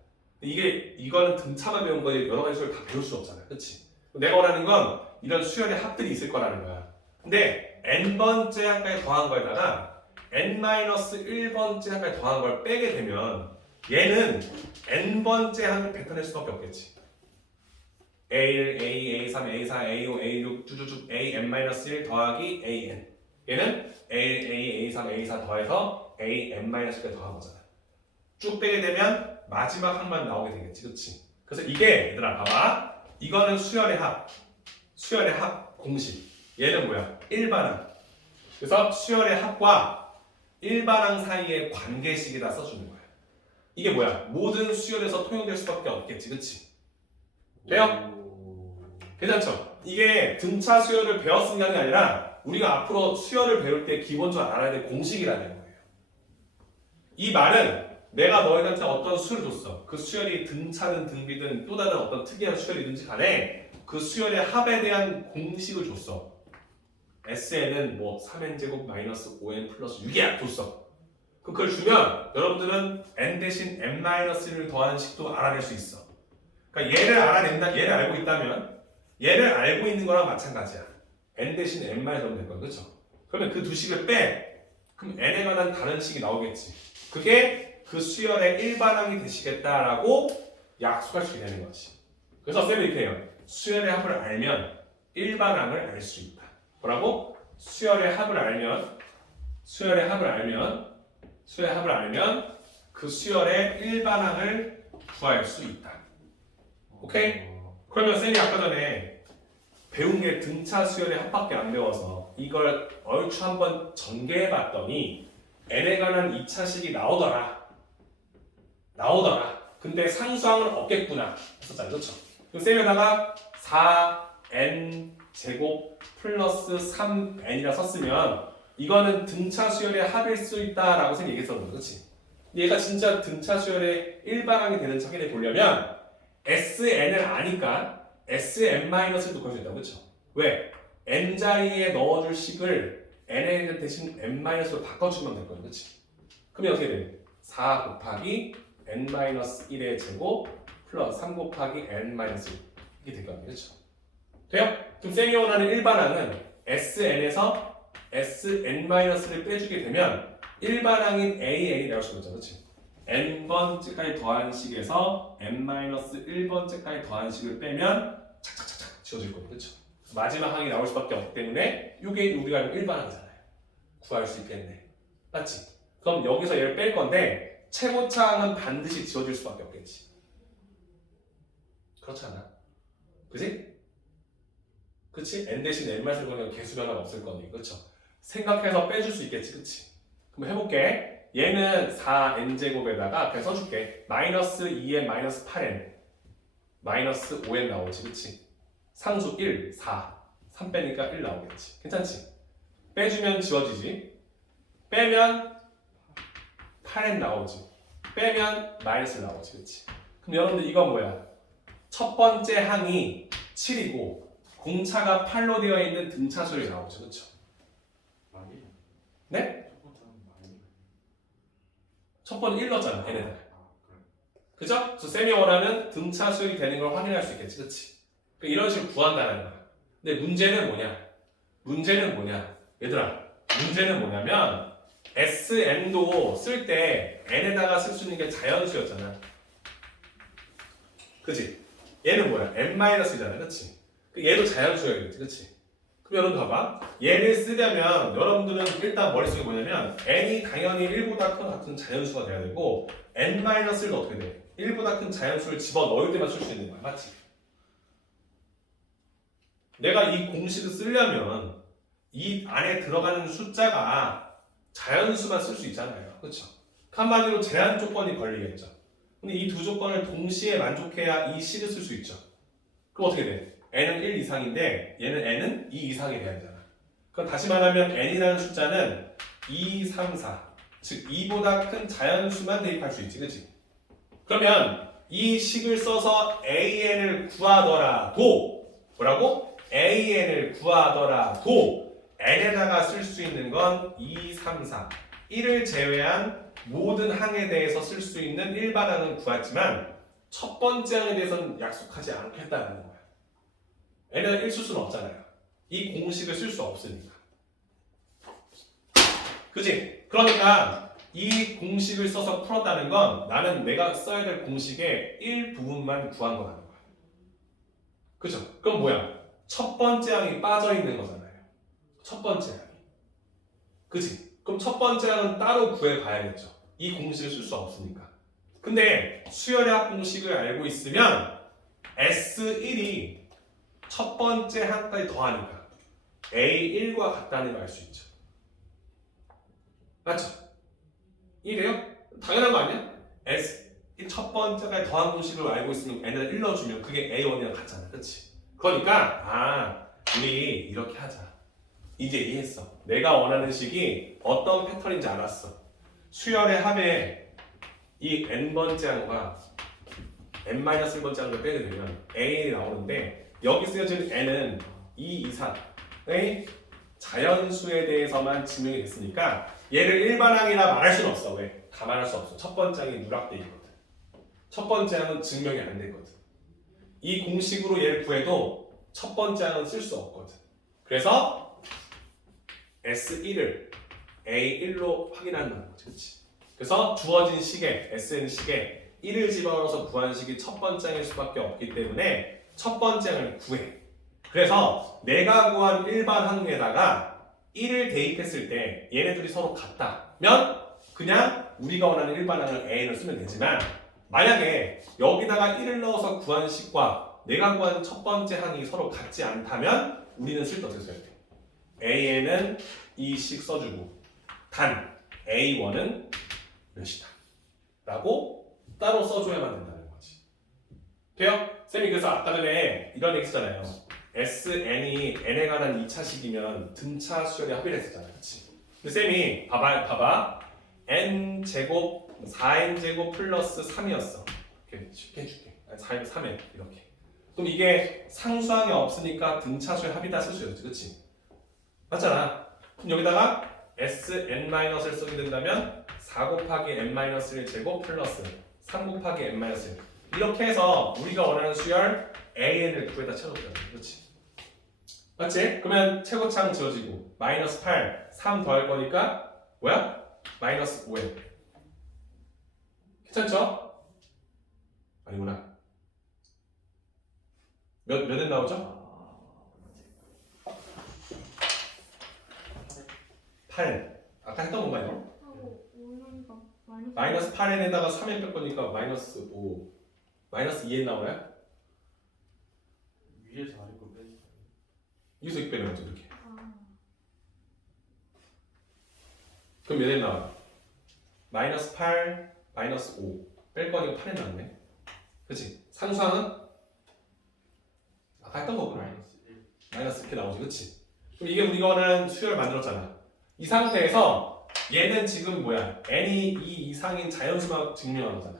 이거는 등차만 배운 거지 여러 가지 수열 다 배울 수 없잖아, 그치? 내가 원하는 건 이런 수열의 합들이 있을 거라는 거야. 근데 n번째 항까지 더한 거에다가 n-1번째 항까지 더한 걸 빼게 되면 얘는 n번째 항을 뱉어낼 수밖에 없겠지. A1, A, A3, A4, A5, A6 쭉쭉쭉 AN-1 더하기 AN 얘는 A, A, A3, A4 더해서 AN-1까지 더한 거잖아. 쭉 빼게 되면 마지막 항만 나오게 되겠지, 그치? 그래서 이게 얘들아 봐봐 이거는 수열의 합 공식 얘는 뭐야? 일반항. 그래서 수열의 합과 일반항 사이의 관계식에다 써주는 거야. 이게 뭐야? 모든 수열에서 통용될 수밖에 없겠지, 그치? 돼요? 괜찮죠? 이게 등차 수열을 배웠은 게 아니라 우리가 앞으로 수열을 배울 때 기본적으로 알아야 될 공식이라는 거예요. 이 말은 내가 너희한테 어떤 수를 줬어. 그 수열이 등차든 등비든 또 다른 어떤 특이한 수열이든지 간에 그 수열의 합에 대한 공식을 줬어. SN은 뭐 3n제곱 마이너스 5n 플러스 6이야 줬어. 그럼 그걸 주면 여러분들은 n 대신 n-1을 더하는 식도 알아낼 수 있어. 그러니까 얘를 알고 있다면 얘를 알고 있는 거랑 마찬가지야. n 대신 n-1 넣으면 될 거야. 그렇죠? 그러면 그 두 식을 빼. 그럼 n에 관한 다른 식이 나오겠지. 그게 그 수열의 일반항이 되시겠다라고 약속할 수 있게 되는 거지. 그래서 쌤이 이렇게 해요. 수열의 합을 알면 일반항을 알 수 있다. 뭐라고? 수열의 합을 알면 그 수열의 일반항을 구할 수 있다. 오케이? 그러면 쌤이 아까 전에 배운 게 등차 수열의 합밖에 안 배워서 이걸 얼추 한번 전개해 봤더니 n에 관한 2차식이 나오더라. 근데 상수항은 없겠구나 했었잖아요. 그렇죠? 그럼 쌤에다가 4n 제곱 플러스 3n이라 썼으면 이거는 등차 수열의 합일 수 있다라고 쌤 얘기했었는데, 그렇지? 얘가 진짜 등차 수열의 일반항이 되는지 확인해 보려면 SN을 아니까 SN-도 구할 수 있다고, 그렇죠? 왜? n 자리에 넣어줄 식을 n에 대신 n-로 바꿔주면 될 거예요, 그렇지? 그러면 어떻게 돼? 4 곱하기 n-1의 제곱 플러스 3 곱하기 n-1 이렇게 될 거예요, 그렇죠? 돼요? 그럼 쌤이 원하는 일반항은 SN에서 SN-를 빼주게 되면 일반항인 AN이 나올 수가 있죠, 그렇지? n번째까지 더한 식에서 n-1번째까지 더한 식을 빼면 착착착착 지워질 거예요, 그렇죠? 마지막 항이 나올 수밖에 없기 때문에 이게 우리가 알고 일반항이잖아요. 구할 수 있겠네, 맞지? 그럼 여기서 얘를 뺄 건데 최고차항은 반드시 지워질 수밖에 없겠지. 그렇잖아, 그지? 그치? n 대신 n만 쓸 거면 개수 변화가 없을 거니, 그렇죠? 생각해서 빼줄 수 있겠지, 그치? 그럼 해볼게. 얘는 4n제곱에다가 그냥 써줄게. 마이너스 2n 마이너스 8n 마이너스 5n 나오지, 그치? 상수 1, 4 3 빼니까 1 나오겠지. 괜찮지? 빼주면 지워지지. 빼면 8n 나오지. 빼면 마이너스 나오지, 그치? 그럼 여러분들 이건 뭐야? 첫 번째 항이 7이고 공차가 8로 되어 있는 등차수열이 나오죠, 그렇죠? 많이. 네? 첫 번째는 많이. 첫 번째 1 넣었잖아, 얘네들. 그래. 그죠? 그래서 쌤이 원하는 등차수열이 되는 걸 확인할 수 있겠지, 그렇지? 그러니까 이런 식으로 구한다는 거야. 근데 문제는 뭐냐? 얘들아, 문제는 뭐냐면 SN도 쓸 때 n에다가 쓸 수 있는 게 자연수였잖아. 그치? 얘는 뭐야? n-이잖아, 그치? 얘도 자연수여야겠지, 그치? 그럼 여러분 봐봐. 얘를 쓰려면 여러분들은 일단 머릿속에 뭐냐면 n이 당연히 1보다 큰 같은 자연수가 돼야 되고 n-를 어떻게 돼? 1보다 큰 자연수를 집어넣을 때만 쓸 수 있는 거야, 맞지? 내가 이 공식을 쓰려면 이 안에 들어가는 숫자가 자연수만 쓸 수 있잖아요, 그렇죠? 한마디로 제한 조건이 걸리겠죠. 근데 이 두 조건을 동시에 만족해야 이 식을 쓸 수 있죠. 그럼 어떻게 돼? n은 1 이상인데 얘는 n은 2 이상이 돼야 되잖아. 그럼 다시 말하면 n이라는 숫자는 2, 3, 4 즉 2보다 큰 자연수만 대입할 수 있지, 그치? 그러면 이 식을 써서 an을 구하더라도 뭐라고? an을 구하더라도 n에다가 쓸 수 있는 건 2, 3, 4 1을 제외한 모든 항에 대해서 쓸 수 있는 일반항은 구했지만 첫 번째 항에 대해서는 약속하지 않겠다는 거야. n에다 1 쓸 수는 없잖아요. 이 공식을 쓸 수 없으니까. 그치? 그러니까 이 공식을 써서 풀었다는 건 나는 내가 써야 될 공식의 일부분만 구한 거라는 거야. 그죠? 그럼 뭐야? 첫 번째 항이 빠져 있는 거잖아요. 첫 번째 항이. 그치? 그럼 첫 번째 항은 따로 구해봐야겠죠. 이 공식을 쓸 수 없으니까. 근데 수열의 합 공식을 알고 있으면 S1이 첫 번째 항까지 더하니까 A1과 같다는 걸 알 수 있죠. 맞죠? 이래요? 당연한 거 아니야? S 첫 번째까지 더한 공식을 알고 있으면 n을 1 넣어주면 그게 A1이랑 같잖아, 그렇지? 그러니까 우리 이렇게 하자. 이제 이해했어. 내가 원하는 식이 어떤 패턴인지 알았어. 수열의 합에 이 n번째 항과 n-1번째 항을 빼게 되면 a이 나오는데 여기 쓰여진 n은 2 이상의 자연수에 대해서만 증명이 됐으니까 얘를 일반항이라 말할 수는 없어. 왜? 다 말할 수 없어. 첫 번째 항이 누락돼 있거든. 첫 번째 항은 증명이 안 됐거든. 이 공식으로 얘를 구해도 첫 번째 항은 쓸 수 없거든. 그래서 S1을 A1로 확인한다는 거지, 그렇지? 그래서 주어진 식에 SN식에 1을 집어넣어서 구한 식이 첫 번째 항일 수밖에 없기 때문에 첫 번째 항을 구해. 그래서 내가 구한 일반 항에다가 1을 대입했을 때 얘네들이 서로 같다면 그냥 우리가 원하는 일반 항을 A를 쓰면 되지만 만약에 여기다가 1을 넣어서 구한 식과 내가 구한 첫 번째 항이 서로 같지 않다면 우리는 쓸 때 어떻게 써야 돼? A에는 2씩 써주고 단 A1은 몇이다 라고 따로 써줘야만 된다는 거지. 돼요? 쌤이 그래서 아까 전에 이런 얘기 했잖아요. SN이 N에 관한 2차식이면 등차 수열의 합의를 했었잖아요. 그치? 근데 쌤이 봐봐 N제곱 4N제곱 플러스 3이었어. 이렇게 쉽게 해줄게. 4N 3N 이렇게. 그럼 이게 상수항이 없으니까 등차 수열 합의다 쓸 수 있었지. 그치? 맞잖아. 그럼 여기다가 SN-을 쓰게 된다면 4 곱하기 N-1 제곱 플러스 3 곱하기 N-1 이렇게 해서 우리가 원하는 수열 AN을 구에다 채워줬잖아. 그렇지? 맞지? 그러면 최고차항 지워지고 마이너스 8, 3 더할 거니까 뭐야? 마이너스 5N 괜찮죠? 아니구나. 몇엔 나오죠? 8N 아까 했던 건가 이거? 하고 5년이가 마이너스 8n에다가 3n 뺄 거니까 마이너스 5 마이너스 2n 나오나요? 위에서 아래 거 빼지. 여기서 이렇게 빼는 거죠 이렇게. 아, 그럼 몇 n 나와요? 마이너스 8 마이너스 5 뺄 거니까 8n 나왔네. 그치? 상수항은 아까 했던 거구나. 마이너스 1. 마이너스 이렇게 나오지 그치? 그럼 이게 우리가 원하는 수열을 만들었잖아. 이 상태에서 얘는 지금 뭐야? n이 2 이상인 자연수만 증명한 거잖아.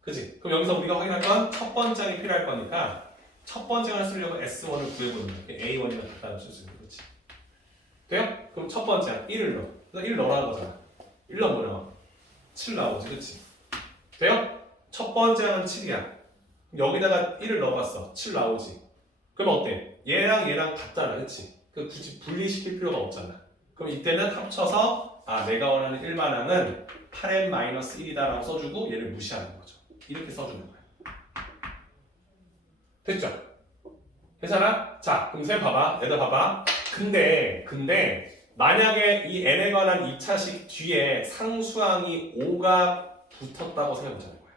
그치? 그럼 여기서 우리가 확인할 건 첫 번째 항이 필요할 거니까 첫 번째 항을 쓰려고 S1을 구해보는 거야. A1이면 갖다 쓸 수 있는 거지. 돼요? 그럼 첫 번째 항 1을 넣어. 그래서 1 넣으라는 거잖아. 1 넣으면 뭐야? 7 나오지 그치? 돼요? 첫 번째 항은 7이야. 여기다가 1을 넣어봤어. 7 나오지. 그럼 어때? 얘랑 얘랑 같잖아. 그치? 그 굳이 분리시킬 필요가 없잖아. 그럼 이때는 합쳐서 내가 원하는 일반항은 8n-1이다 라고 써주고 얘를 무시하는 거죠. 이렇게 써주는 거야. 됐죠? 괜찮아? 자, 그럼 쌤 봐봐. 얘들 봐봐. 근데 만약에 이 n에 관한 2차식 뒤에 상수항이 5가 붙었다고 생각해보자는 거야.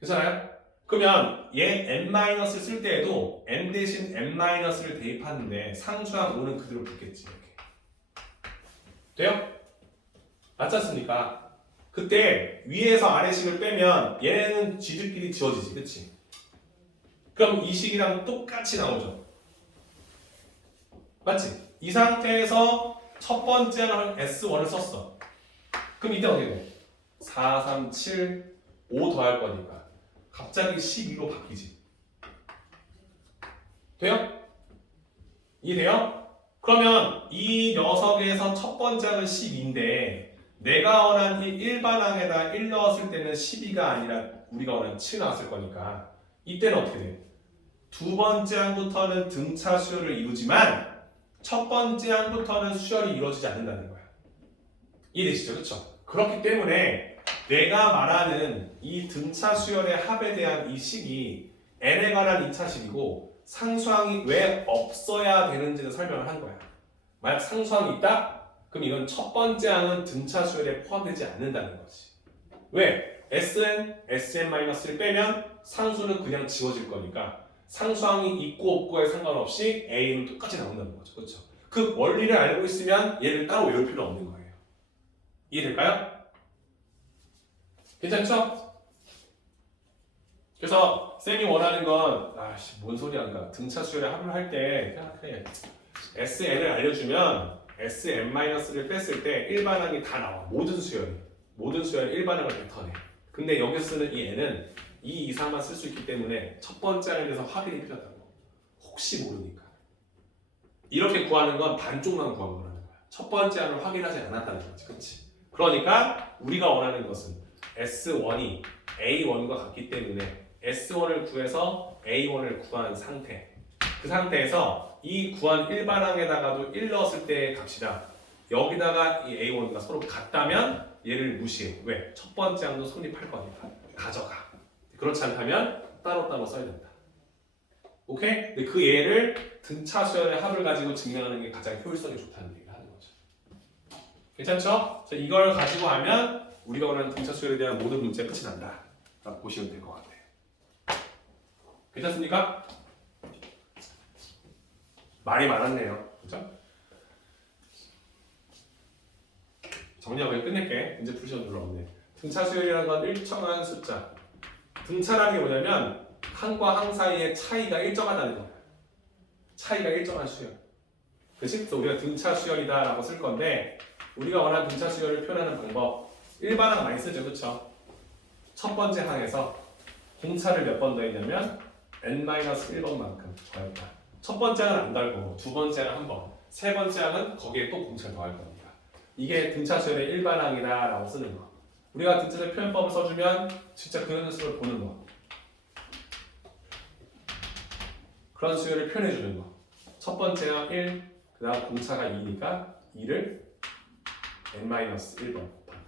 괜찮아요? 그러면 얘 n-을 쓸 때에도 n 대신 n-를 대입하는데 상수항 5는 그대로 붙겠지. 이렇게. 돼요? 맞지 않습니까? 그때 위에서 아래식을 빼면 얘는 지들끼리 지워지지. 그치? 그럼 이 식이랑 똑같이 나오죠. 맞지? 이 상태에서 첫 번째는 S1을 썼어. 그럼 이때 어떻게 돼? 4, 3, 7, 5 더할 거니까 갑자기 12로 바뀌지. 돼요? 이해돼요? 그러면 이 녀석에서 첫 번째는 12인데 내가 원한 이 일반항에다 1 넣었을 때는 12가 아니라 우리가 원하는 7 나왔을 거니까 이때는 어떻게 돼? 두 번째 항부터는 등차 수열을 이루지만 첫 번째 항부터는 수열이 이루어지지 않는다는 거야. 이해되시죠? 그렇죠? 그렇기 때문에 내가 말하는 이 등차 수열의 합에 대한 이 식이 n에 관한 2차식이고 상수항이 왜 없어야 되는지를 설명을 한 거야. 만약 상수항이 있다? 그럼 이건 첫 번째 항은 등차 수열에 포함되지 않는다는 거지. 왜? Sn, Sn-를 빼면 상수는 그냥 지워질 거니까 상수항이 있고 없고에 상관없이 A는 똑같이 나온다는 거죠. 그렇죠? 그 원리를 알고 있으면 얘를 따로 외울 필요 없는 거예요. 이해될까요? 괜찮죠? 그래서 쌤이 원하는 건 뭔 소리야 그러니까 등차 수열에 합을 할 때 그래 SN을 알려주면 SN-를 뺐을 때 일반항이 다 나와. 모든 수열 일반항을 뱉어내. 근데 여기 쓰는 이 n은 2 이상만 쓸 수 있기 때문에 첫 번째 항에 대해서 확인이 필요하다고. 혹시 모르니까. 이렇게 구하는 건 반쪽만 구하는 거라는 거야. 첫 번째 항을 확인하지 않았다는 거지. 그렇지? 그러니까 우리가 원하는 것은 S1이 A1과 같기 때문에 S1을 구해서 A1을 구한 상태. 그 상태에서 이 구한 일반항에다가도 1 넣었을 때의 값이다. 여기다가 이 A1과 서로 같다면 얘를 무시해. 왜? 첫 번째 항도 성립할 거니까. 가져가. 그렇지 않다면 따로따로 써야 된다. 오케이? 근데 그 얘를 등차 수열의 합을 가지고 증명하는 게 가장 효율성이 좋다는 얘기를 하는 거죠. 괜찮죠? 그래서 이걸 가지고 하면 우리가 원하는 등차 수열에 대한 모든 문제가 끝이 난다. 라고 보시면 될 것 같아요. 괜찮습니까? 말이 많았네요. 그죠? 정리하고 그냥 끝낼게. 이제 풀시험 별로 없네. 등차 수열이라는 건 일정한 숫자. 등차라는 게 뭐냐면 항과 항 사이의 차이가 일정하다는 거야. 차이가 일정한 수열. 그치? 그래서 우리가 등차 수열이다라고 쓸 건데 우리가 원하는 등차 수열을 표현하는 방법 일반항 많이 쓰죠. 그쵸? 첫 번째 항에서 공차를 몇 번 더했냐면 n-1번만큼 더했다. 첫 번째 항은 안 달고 두 번째 항은 한 번, 세 번째 항은 거기에 또 공차를 더할 겁니다. 이게 등차 수열의 일반항이다라고 쓰는 거. 우리가 등차 수열 표현법을 써주면 진짜 그런 수를 보는 거. 그런 수열을 표현해 주는 거. 첫 번째가 1, 그 다음 공차가 2니까 2를 n-1번 곱한다.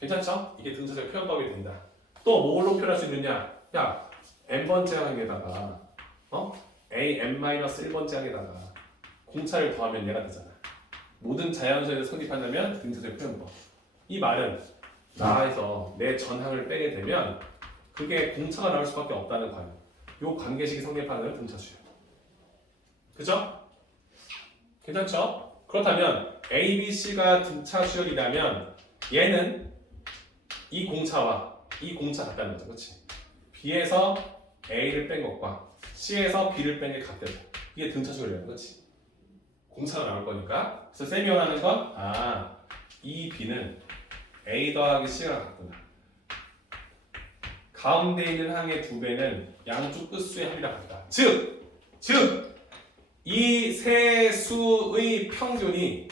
괜찮죠? 이게 등차 수열 표현법이 된다. 또 뭘로 표현할 수 있느냐? 야, n번째 항에다가 a n-1번째 항에다가 공차를 더하면 얘가 되잖아. 모든 자연수를 성립한다면 등차수열 표현법. 이 말은 나에서 내 전항을 빼게 되면 그게 공차가 나올 수밖에 없다는 관계. 요 관계식이 성립하는 등차수열. 그죠? 괜찮죠? 그렇다면 A, B, C가 등차수열이라면 얘는 이 공차와 이 공차 같다는 거죠. 그렇지? B에서 A를 뺀 것과 C에서 B를 뺀 게 같대요. 이게 등차수열이라는 거지. 공차가 나올 거니까. 그래서 쌤이 원하는 건 이 B는 A 더하기 C가 같구나. 가운데 있는 항의 2배는 양쪽 끝수의 합이랑 같다. 즉 이 세 수의 평균이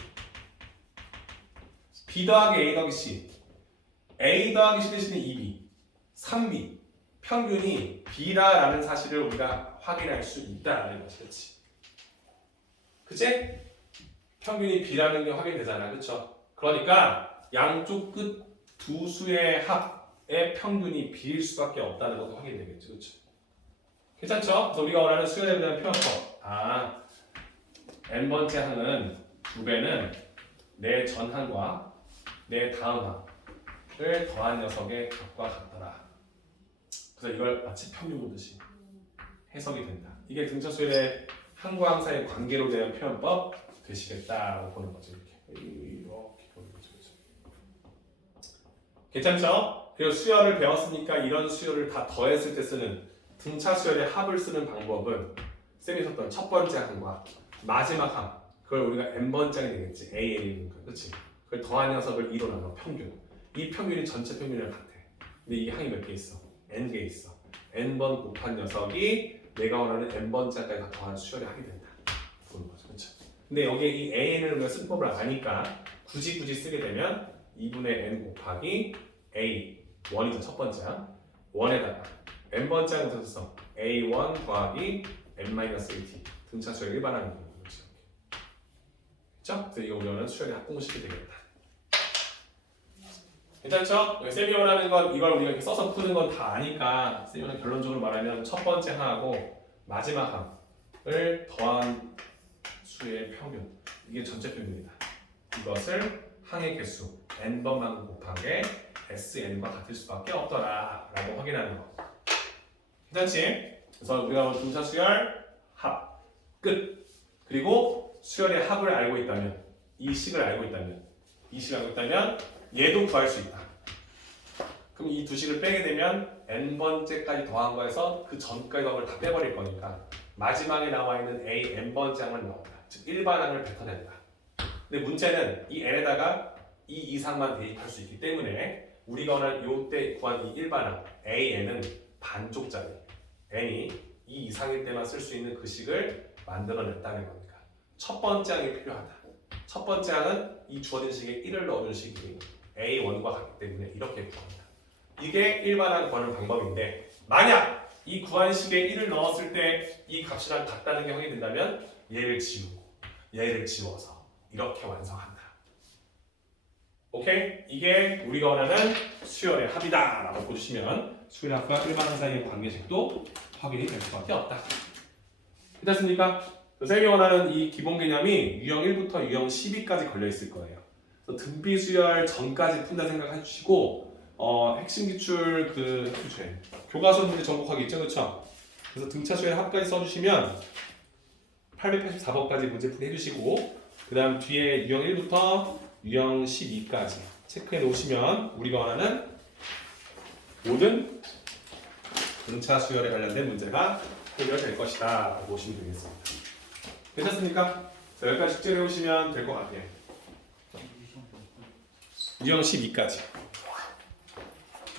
B 더하기 A 더하기 C, A 더하기 C 대신에 2B, 3B 평균이 B다라는 사실을 우리가 확인할 수 있다라는 것이 그렇지. 그치? 평균이 B라는 게 확인되잖아. 그쵸? 그러니까 양쪽 끝 두 수의 합의 평균이 B일 수밖에 없다는 것도 확인되겠죠. 그쵸? 괜찮죠? 그래서 우리가 원하는 수열에 대한 표현법. n번째 항은 2배는 내 전항과 내 다음 항을 더한 녀석의 값과 같더라. 그래서 이걸 마치 평균 보듯이 해석이 된다. 이게 등차 수열의 항과 항 사이의 관계로 대한 표현법 되시겠다라고 보는 거죠. 이렇게 보는 거죠. 괜찮죠? 그리고 수열을 배웠으니까 이런 수열을 다 더했을 때 쓰는 등차 수열의 합을 쓰는 방법은 쌤이 썼던 첫 번째 항과 마지막 항, 그걸 우리가 n번째 항이 되겠지. AN인 거, 그렇지? 그걸 더한 녀석을 2로 나눠 평균. 이 평균이 전체 평균이랑 같아. 근데 이게 항이 몇 개 있어? n개 있어. n번 곱한 녀석이 내가 원하는 n번째 항까지 다 더한 수열의 합이 된다. 보는 거죠, 그렇죠? 근데 여기에 이 AN을 우리가 쓴법을 아니까 굳이 쓰게 되면 2분의 n 곱하기 A 1이죠. 첫 번째 항 1에다가 n번째 항을 써서 A1 더하기 n-1t 등차 수열 일반항인 거죠. 그렇죠? 그래서 이거 우리는 수열의 합공식이 되겠다. 괜찮죠? 쌤이 원하는 건 이걸 우리가 이렇게 써서 푸는 건 다 아니까 쌤이 원하는 결론적으로 말하면 첫 번째 항하고 마지막 항을 더한 수의 평균, 이게 전체 평균이다. 이것을 항의 개수 n번만 곱한 게 sn과 같을 수밖에 없더라 라고 확인하는 거. 괜찮지? 그래서 우리가 등차 수열 합 끝. 그리고 수열의 합을 알고 있다면, 이 식을 알고 있다면 얘도 구할 수 있다. 그럼 이 두 식을 빼게 되면 n번째까지 더한 거에서 그 전까지 더한 걸 다 빼버릴 거니까 마지막에 나와 있는 a n번째 항만 나온다. 즉 일반항을 뱉어낸다. 근데 문제는 이 n에다가 이 이상만 대입할 수 있기 때문에 우리가 원하는 요때 구한 이 일반항 an은 반쪽짜리 n이 이 이상일 때만 쓸 수 있는 그 식을 만들어냈다는 겁니다. 첫 번째 항이 필요하다. 첫 번째 항은 이 주어진 식에 1을 넣어준 식이 A1과 같기 때문에 이렇게 구합니다. 이게 일반항 구하는 방법인데 만약 이 구한 식에 1을 넣었을 때 이 값이랑 같다는 게 확인된다면 얘를 지우고 얘를 지워서 이렇게 완성한다. 오케이? 이게 우리가 원하는 수열의 합이다 라고 보시면 수열의 합과 일반항 사이의 관계식도 확인이 될 수밖에 없다. 괜찮습니까? 쌤이 원하는 이 기본 개념이 유형 1부터 유형 12까지 걸려 있을 거예요. 그래서 등비 수열 전까지 푼다 생각해 주시고 핵심 기출 그 교과서 문제 정복하기 있죠, 그렇죠? 그래서 등차 수열 합까지 써주시면 884번까지 문제 풀이 해주시고 그 다음 뒤에 유형 1부터 유형 12까지 체크해 놓으시면 우리가 원하는 모든 등차 수열에 관련된 문제가 해결될 것이다 라고 보시면 되겠습니다. 괜찮습니까? 자, 여기까지 숙제를 해오시면 될 것 같아요. 유형 12까지